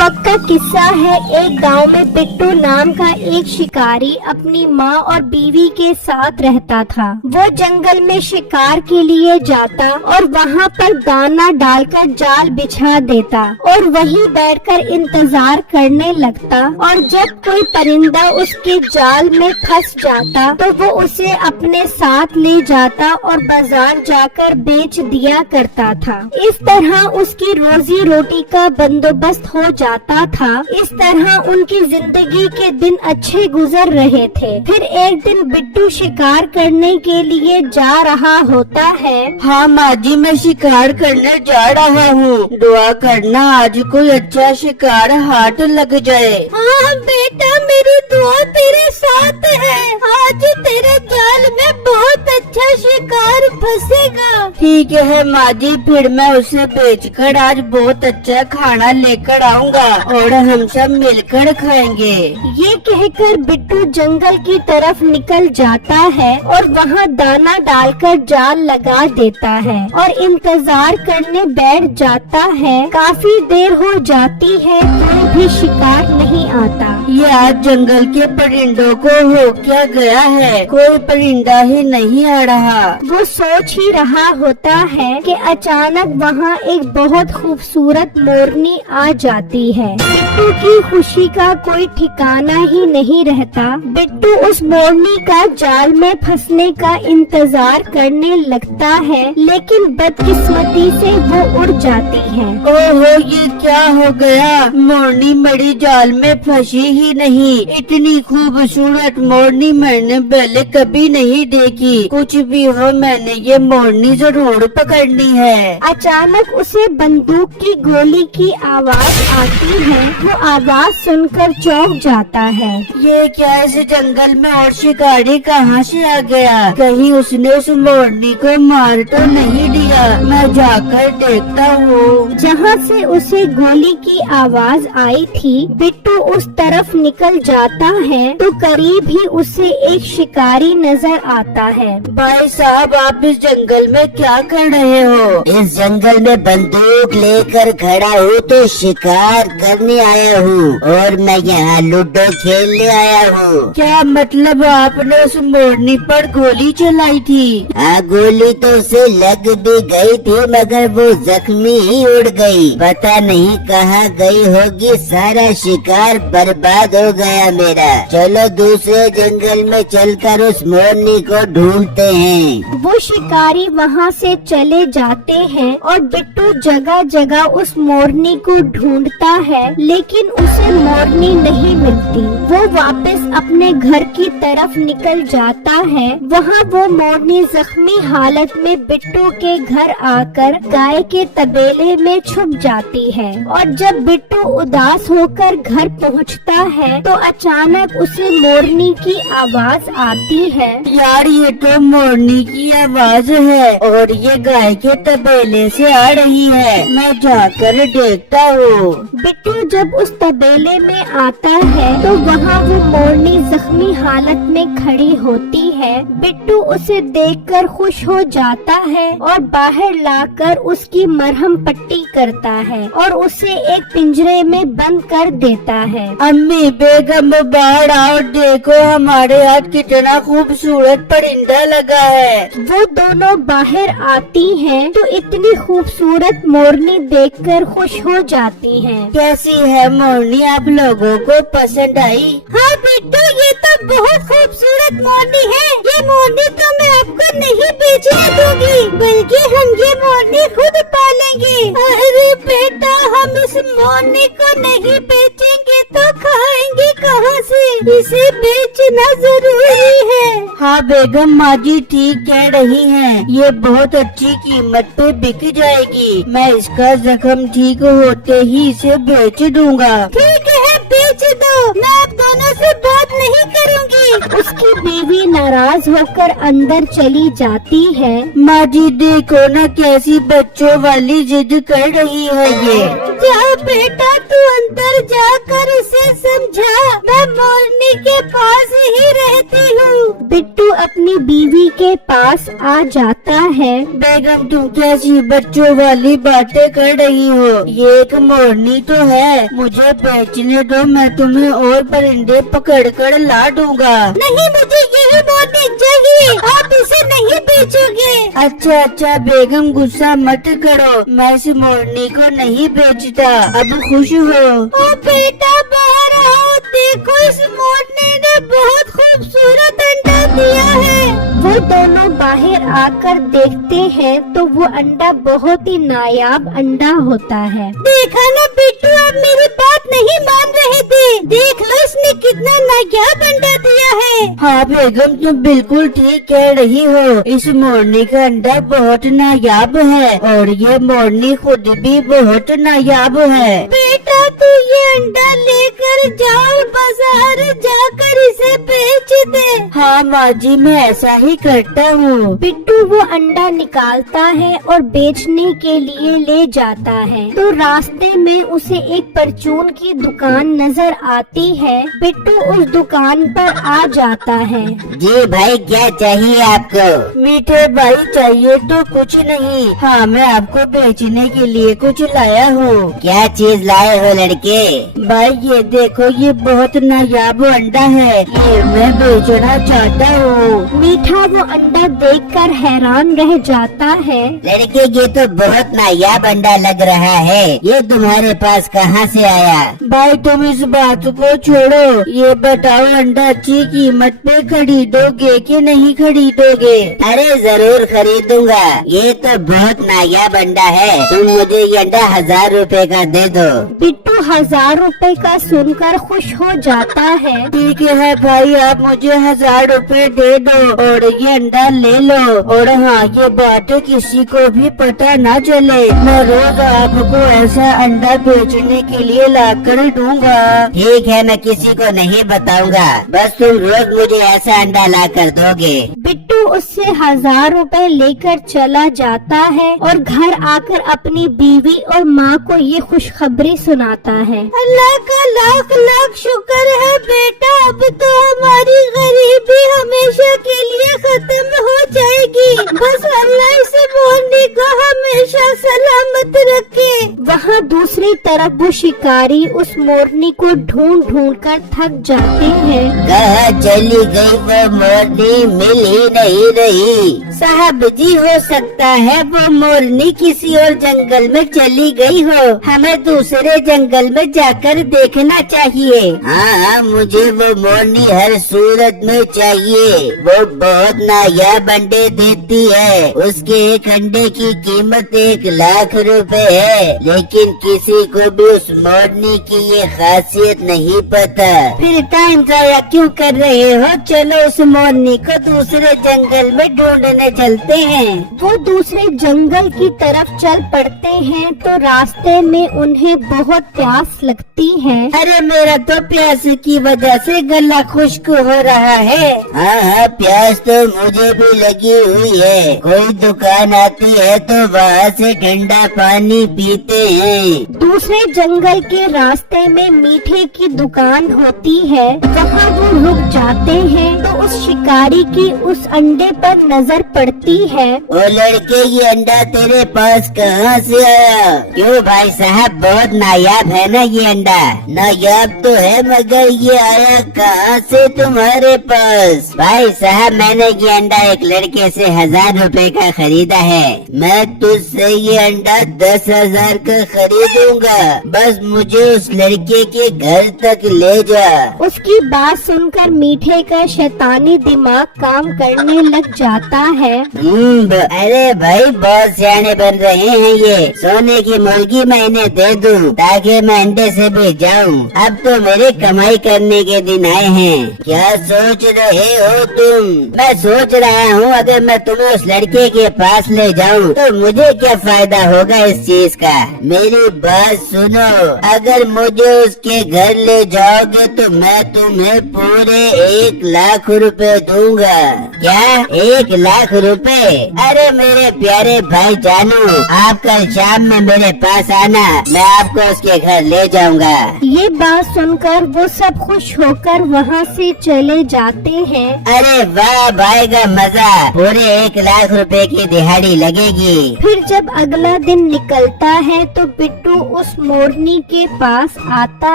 वक्त का किस्सा है। एक गांव में बिट्टू नाम का एक शिकारी अपनी माँ और बीवी के साथ रहता था। वो जंगल में शिकार के लिए जाता और वहाँ पर दाना डालकर जाल बिछा देता और वहीं बैठकर इंतजार करने लगता। और जब कोई परिंदा उसके जाल में फंस जाता तो वो उसे अपने साथ ले जाता और बाजार जाकर बेच दिया करता था। इस तरह उसकी रोजी रोटी का बंदोबस्त हो जाता था। इस तरह उनकी जिंदगी के दिन अच्छे गुजर रहे थे। फिर एक दिन बिट्टू शिकार करने के लिए जा रहा होता है। हाँ माँ जी, मैं शिकार करने जा रहा हूँ। दुआ करना आज कोई अच्छा शिकार हाथ लग जाए। हाँ बेटा, मेरी दुआ तेरे साथ है। आज तेरे जाल में बहुत अच्छा शिकार फंसेगा। ठीक है माँ जी, फिर मैं उसे बेचकर आज बहुत अच्छा खाना लेकर आऊँगा और हम सब मिलकर खाएंगे। ये कहकर बिट्टू जंगल की तरफ निकल जाता है और वहाँ दाना डालकर जाल लगा देता है और इंतजार करने बैठ जाता है। काफी देर हो जाती है, कोई भी शिकार नहीं आता। ये आज जंगल के परिंदों को हो क्या गया है? कोई परिंदा ही नहीं आ रहा। वो सोच ही रहा होता है कि अचानक वहाँ एक बहुत खूबसूरत मोरनी आ जाती है। बिट्टू की खुशी का कोई ठिकाना ही नहीं रहता। बिट्टू उस मोरनी का जाल में फंसने का इंतजार करने लगता है, लेकिन बदकिस्मती से वो उड़ जाती है। ओहो, ये क्या हो गया? मोरनी मेरी जाल में फंसी ही नहीं। इतनी खूबसूरत मोरनी मैंने पहले कभी नहीं देखी। कुछ भी हो, मैंने ये मोरनी जरूर पकड़नी है। अचानक उसे बंदूक की गोली की आवाज आती है। वो आवाज सुनकर चौंक जाता है। ये क्या, इस जंगल में और शिकारी कहाँ से आ गया? कहीं उसने उस मोरनी को मार तो नहीं दिया? मैं जाकर देखता हूँ। जहाँ से उसे गोली की आवाज आई थी, बिट्टू उस तरफ निकल जाता है तो करीब ही उसे एक शिकारी नजर आता है। भाई साहब, आप इस जंगल में क्या कर रहे हो? इस जंगल में बंदूक लेकर खड़ा हूँ तो शिकार करने आया हूँ और मैं यहाँ लूडो खेलने आया हूँ। क्या मतलब आपने उस मोरनी पर गोली चलाई थी? हाँ, गोली तो उसे लग भी गई थी मगर वो जख्मी ही उड़ गई। पता नहीं कहाँ गई होगी। सारा शिकार बर्बाद हो गया मेरा। चलो दूसरे जंगल में चलकर उस मोरनी को ढूंढते हैं। वो शिकारी वहाँ से चले जाते हैं और बिट्टू जगह जगह उस मोरनी को ढूंढता है, लेकिन उसे मोरनी नहीं मिलती। वो वापस अपने घर की तरफ निकल जाता है। वहाँ वो मोरनी जख्मी हालत में बिट्टू के घर आकर गाय के तबेले में छुप जाती है। और जब बिट्टू उदास होकर घर पहुँचता है तो अचानक उसे मोरनी की आवाज आती है। यार, ये तो मोरनी की आवाज है और ये गाय के तबेले से आ रही है। मैं जाकर देखता हूँ। बिट्टू जब उस तबेले में आता है तो वहाँ वो मोरनी जख्मी हालत में खड़ी होती है। बिट्टू उसे देखकर खुश हो जाता है और बाहर लाकर उसकी मरहम पट्टी करता है और उसे एक पिंजरे में बंद कर देता है। अम्मी बेगम, बाहर आओ, देखो हमारे यहाँ कितना खूबसूरत परिंदा लगा है। वो दोनों बाहर आती हैं तो इतनी खूबसूरत मोरनी देखकर खुश हो जाती हैं। कैसी है मोरनी? आप लोगों को पसंद आई? हाँ बिट्टू, ये तो बहुत खूबसूरत मोरनी है। ये मोरनी तो मैं आपको नहीं बेचने दूंगी, बल्कि हम ये मोरनी खुद पालेंगे। अरे बेटा, हम इस मोरनी को नहीं बेचेंगे तो खाएंगे कहाँ से? इसे बेचना जरूरी है। हाँ बेगम, माँ जी ठीक कह रही हैं। ये बहुत अच्छी कीमत पे बिक जाएगी। मैं इसका जख्म ठीक होते ही इसे बेच दूंगा। ठीक है, बेच दो। मैं आप दोनों से बात नहीं करूंगी। उसकी बीवी नाराज होकर अंदर चली जाती है। माँ जी देखो ना, कैसी बच्चों वाली जिद कर रही है ये। जा बेटा, तू अंदर जाकर उसे समझा। मैं मोरनी के पास ही रहती हूँ। बिट्टू अपनी बीवी के पास आ जाता है। बेगम तुम कैसी बच्चों वाली बातें कर रही हो? ये एक मोरनी तो है, मुझे बेचने दो, मैं तुम्हें और परिंदे पकड़ कर ला दूंगा। नहीं, मुझे यही मोरनी चाहिए, आप इसे नहीं बेचोगे। अच्छा बेगम गुस्सा मत करो, मैं इस मोरनी को नहीं बेचता, अब खुश हो। ओ बेटा बाहर आओ, देखो इस मोरनी ने बहुत खूबसूरत अंडा दिया है। वो दोनों बाहर आकर देखते हैं तो वो अंडा बहुत ही नायाब अंडा होता है। देखा ना बिट्टू, आप मेरी बात नहीं मान रहे थे, देख लो इसने कितना नायाब अंडा दिया है। हाँ बेगम तुम बिल्कुल ठीक कह रही हो, इस मोरनी का अंडा बहुत नायाब है और ये मोरनी खुद भी बहुत नायाब है। बेटा तू ये अंडा लेकर जाओ, बाजार जाकर इसे बेच दे। हाँ माँ जी मैं ऐसा ही करता हूँ। बिट्टू वो अंडा निकालता है और बेचने के लिए ले जाता है। तो रास्ते में उसे एक परचून की दुकान नजर आती है। बिट्टू उस दुकान पर आ जाता है। जी भाई क्या चाहिए आपको? मीठे भाई चाहिए तो कुछ नहीं, हाँ मैं आपको बेचने के लिए कुछ लाया हूँ। क्या चीज लाए हो लड़के? भाई ये देखो, ये बहुत नायाब अंडा है, ये मैं बेचना चाहता हूँ। मीठा वो अंडा देखकर हैरान रह जाता है। लड़के ये तो बहुत नायाब अंडा लग रहा है, ये तुम्हारे पास कहाँ से आया? भाई तुम इस बात को छोड़ो, ये बताओ अंडा अच्छी कीमत पे खरीदोगे कि नहीं खरीदोगे? अरे जरूर खरीदूंगा, ये तो बहुत नायाब अंडा है, तुम मुझे ये अंडा 1000 रुपए का दे दो। बिट्टू 1000 रुपए का सुनकर खुश हो जाता है। ठीक है भाई, आप मुझे 1000 रुपए दे दो और ये अंडा ले लो, और हाँ ये बात किसी को भी पता ना चले, मैं रोज आपको ऐसा अंडा बेचने के लिए ला कर दूंगा। ठीक है मैं किसी को नहीं बताऊंगा, बस तुम रोज मुझे ऐसा अंडा ला कर दोगे। बिट्टू उससे 1000 रुपए लेकर चला जाता है और घर आकर अपनी बीवी और माँ को ये खुशखबरी सुनाता है। अल्लाह का लाख लाख शुक्र है बेटा, अब तो हमारी गरीबी हमेशा के लिए खत्म हो जाएगी। बस अल्लाह इस मोरनी को हमेशा सलामत रखे। वहाँ दूसरी तरफ वो शिकारी उस मोरनी को ढूंढ ढूंढ कर थक जाते हैं। कहाँ चली गई वो मोरनी, मिल ही नहीं रही। साहब जी हो सकता है वो मोरनी किसी और जंगल में चली गई हो, हमें दूसरे जंगल में जाकर देखना चाहिए। हाँ मुझे वो मोरनी हर सूरत में चाहिए, वो बहुत नायाब अंडे देती है, उसके एक अंडे की कीमत 1 लाख रुपए है, लेकिन किसी को भी उस मोरनी की ये खासियत नहीं पता। फिर टाइम जाया क्यों कर रहे हो, चलो उस मोरनी को दूसरे जंगल में ढूंढने चलते हैं। वो दूसरे जंगल की तरफ चल पड़ते हैं तो रास्ते में उन्हें बहुत प्यास लगती है। अरे मेरा तो प्यास की वजह से गला खुश्क हो रहा है। हाँ प्यास तो मुझे भी लगी हुई है, कोई दुकान आती है तो वहाँ से ठंडा पानी पीते हैं। दूसरे जंगल के रास्ते में मीठे की दुकान होती है, वहाँ वो रुक जाते हैं तो उस शिकारी की उस अंडे पर नजर पड़ती है। ओ लड़के ये अंडा तेरे पास कहाँ से आया? क्यों भाई साहब बहुत नायाब है ना ये अंडा? नायाब तो है मगर ये आया कहाँ से तुम्हारे पास? भाई साहब मैंने ये अंडा एक लड़के से 1000 रुपए का खरीदा है, मैं तुझसे ये अंडा 10,000 का खरीदूंगा, बस मुझे उस लड़के के घर तक ले जा। उसकी बात सुनकर मीठे का शैतानी दिमाग काम करने लग जाता है। अरे भाई बहुत सियाने बन रहे हैं ये, सोने की मुर्गी मैं इन्हें दे दूं ताकि मैं अंडे से भी जाऊं। अब तो मेरे कमाई करने के दिन आए हैं। क्या सोच रहे हो तुम? मैं सोच रहा हूँ अगर मैं तुम्हें उस लड़के के पास ले जाऊँ तो मुझे क्या फायदा होगा इस चीज का। मेरी बात सुनो, अगर मुझे उसके घर ले जाओगे तो मैं तुम्हें पूरे 1 लाख रुपए दूंगा। क्या 1 लाख रुपए? अरे मेरे प्यारे भाई जानू, आप कल शाम में मेरे पास आना, मैं आपको उसके घर ले जाऊंगा। ये बात सुनकर वो सब खुश होकर वहाँ से चले जाते हैं। अरे वाह भाई का मजा, पूरे 1 लाख रुपए की दिहाड़ी लगेगी। फिर जब अगला दिन निकलता है तो बिट्टू उस मोरनी के पास आता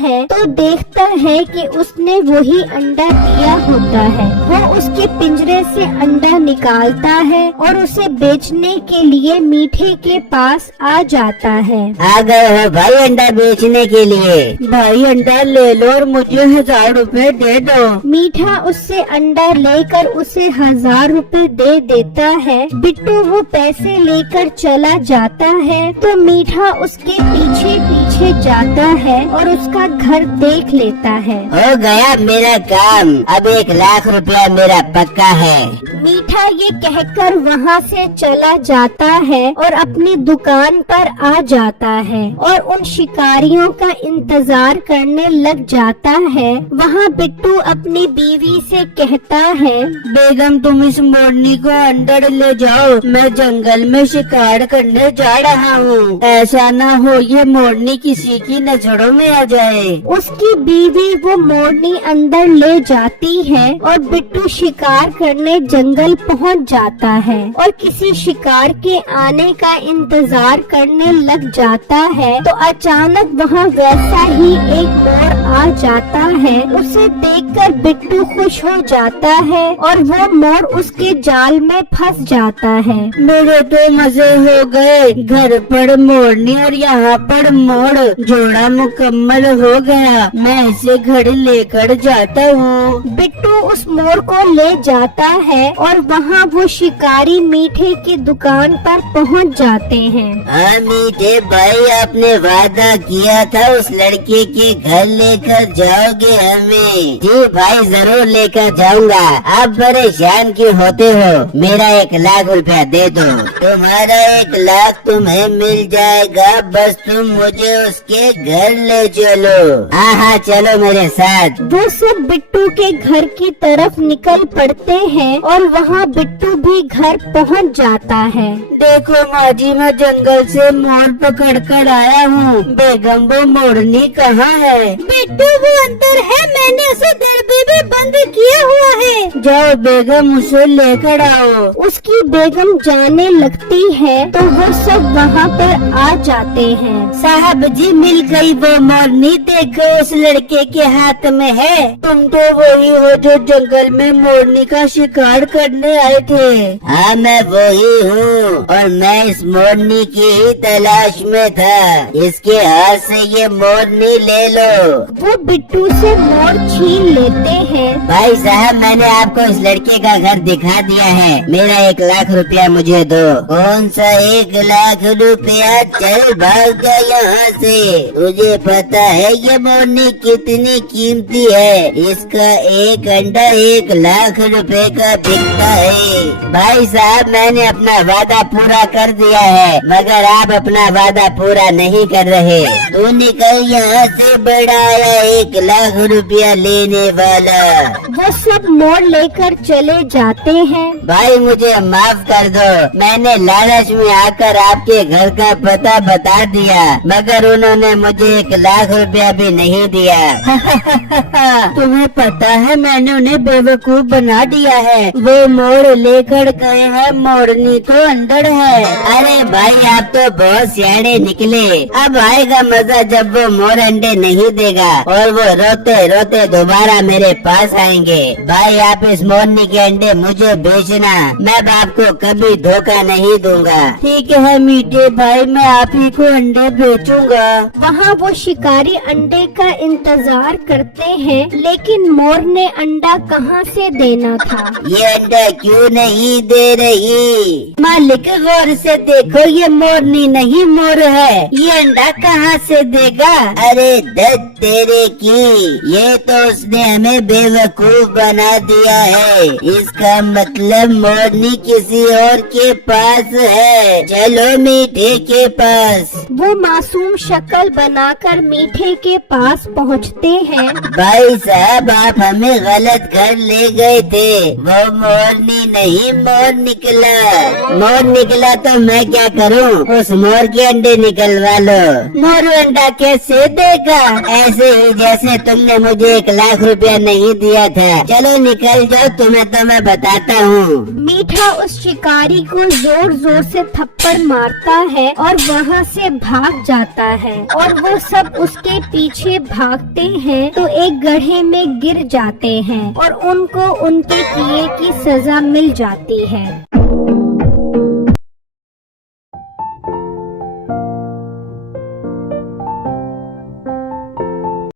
है तो देखता है कि उसने वही अंडा दिया होता है। वो उसके पिंजरे से अंडा निकालता है और उसे बेचने के लिए मीठे के पास आ जाता है। आ गए हो भाई अंडा बेचने के लिए? भाई अंडा ले लो और मुझे 1000 रुपए दे दो। मीठा उससे अंडा लेकर उसे 1000 रुपए दे देता है। बिट्टू वो पैसे लेकर चला जाता है तो मीठा उसके पीछे पीछे जाता है और उसका घर देख लेता है। हो गया मेरा काम, अब 1 लाख रुपया मेरा पक्का है। मीठा ये कहकर वहाँ से चला जाता है और अपनी दुकान पर आ जाता है और उन शिकारियों का इंतजार करने लग जाता है। वहाँ बिट्टू अपनी बीवी से कहता है, बेगम तुम इस मोरनी को अंदर ले जाओ, मैं जंगल में शिकार करने जा रहा हूँ। ऐसा ना हो ये मोरनी किसी की नजरों में आ जाए। उसकी बीवी वो मोरनी अंदर ले जाती है और बिट्टू शिकार करने जंगल पहुंच जाता है और किसी शिकार के आने का इंतजार करने लग जाता है तो अचानक वहाँ वैसा ही एक मोर आ जाता है। उसे देखकर बिट्टू खुश हो जाता है और वो मोर उसके जाल में फंस जाता है। मेरे तो मजे हो गए, घर पर मोरनी और यहाँ पर मोर, जोड़ा मुकम्मल हो गया। मैं इसे घर लेकर जाता हूँ। बिट्टू उस मोर को ले जाता है और वहाँ वो शिकारी मीठे की दुकान पर पहुँच जाते हैं। हाँ मीठे भाई, आपने वादा किया था उस लड़के के घर लेकर जाओगे हमें। जी भाई जरूर लेकर जाऊंगा। आप परेशान क्यों होते हो? मेरा 1 लाख रुपया दे दो। तुम्हारा 1 लाख तुम्हें मिल जाएगा, बस तुम मुझे उसके घर ले चलो। हाँ चलो मेरे साथ। वो सब बिट्टू के घर की तरफ निकल पड़ते हैं और वहाँ बिट्टू भी घर पहुँच जाता है। देखो माँ जी, मैं जंगल से मोर पकड़ कर आया हूँ। बेगम वो मोरनी कहाँ है? बिट्टू वो अंदर है, मैंने उसे दरबे में बंद किया हुआ है। जाओ बेगम उसे लेकर आओ। उसकी बेगम जाने लगती है तो वो सब वहाँ पर आ जाते हैं। साहब जी मिल गई वो मोरनी, देखो उस लड़के के हाथ में है। तुम तो वही हो जो जंगल में मोरनी का शिकार करने आए थे। हाँ मैं वही हूँ और मैं इस मोरनी की ही तलाश में था। इसके हाथ से ये मोरनी ले लो। वो बिट्टू से मोर छीन लेते हैं। भाई साहब मैंने आपको इस लड़के का घर दिखा दिया है, मेरा 1 लाख रुपया मुझे दो। कौन सा 1 लाख रुपया? चल भाग जा यहाँ से। तुझे पता है ये मोरनी कितनी कीमती है? इसका एक अंडा 1 लाख रुपए का बिकता है। भाई साहब मैंने अपना वादा पूरा कर दिया है, मगर आप अपना वादा पूरा नहीं कर रहे। तू निकल यहाँ से, बड़ा आया 1 लाख रुपया लेने वाला। वो सब मोर लेकर चले जाते हैं। भाई मुझे माफ कर दो, मैंने लालच में आकर आपके घर का पता बता दिया, मगर उन्होंने मुझे 1 लाख रुपया भी नहीं दिया। तुम्हें पता है मैंने उन्हें बेवकूफ बना दिया है। वो मोर लेकर गए हैं, मोरनी तो अंदर है। अरे भाई आप तो बहुत सियाने निकले। अब आएगा मजा जब वो मोर अंडे नहीं देगा और वो रोते रोते दोबारा मेरे पास आएंगे। भाई आप इस मोरनी के अंडे मुझे बेचना, मैं आपको कभी धोखा नहीं दूंगा। ठीक है मीठे भाई, मैं आप ही को अंडे बेचूंगा। वहाँ वो शिकारी अंडे का इंतजार करते हैं, लेकिन मोर ने अंडा कहाँ से देना था। ये अंडा क्यों नहीं दे रही? मालिक गौर से देखो, ये मोरनी नहीं मोर है, ये अंडा कहाँ से देगा? अरे दत्त तेरे की, ये तो उसने हमें बेवकूफ बना दिया है। इसका मतलब मोरनी किसी और के पास है। चलो मीठे के पास। वो मासूम शक्ल बनाकर मीठे के पास पहुँचते हैं। भाई साहब, आप हमें गलत घर ले गए थे। वो मोरनी नहीं मोर निकला। मोर निकला तो मैं क्या करूं? उस मोर के अंडे निकलवा लो। मोर अंडा कैसे देगा? ऐसे ही जैसे तुमने मुझे 1 लाख रुपया नहीं दिया था। चलो निकल जाओ, तुम्हें तो मैं बताता हूँ। मीठा उस शिकारी को जोर जोर से थप्पड़ मारता है और वहाँ से भाग जाता है और वो सब उसके पीछे भागते हैं तो एक गड्ढे में गिर जाते हैं और उनको उनके किए की सजा मिल जाती है।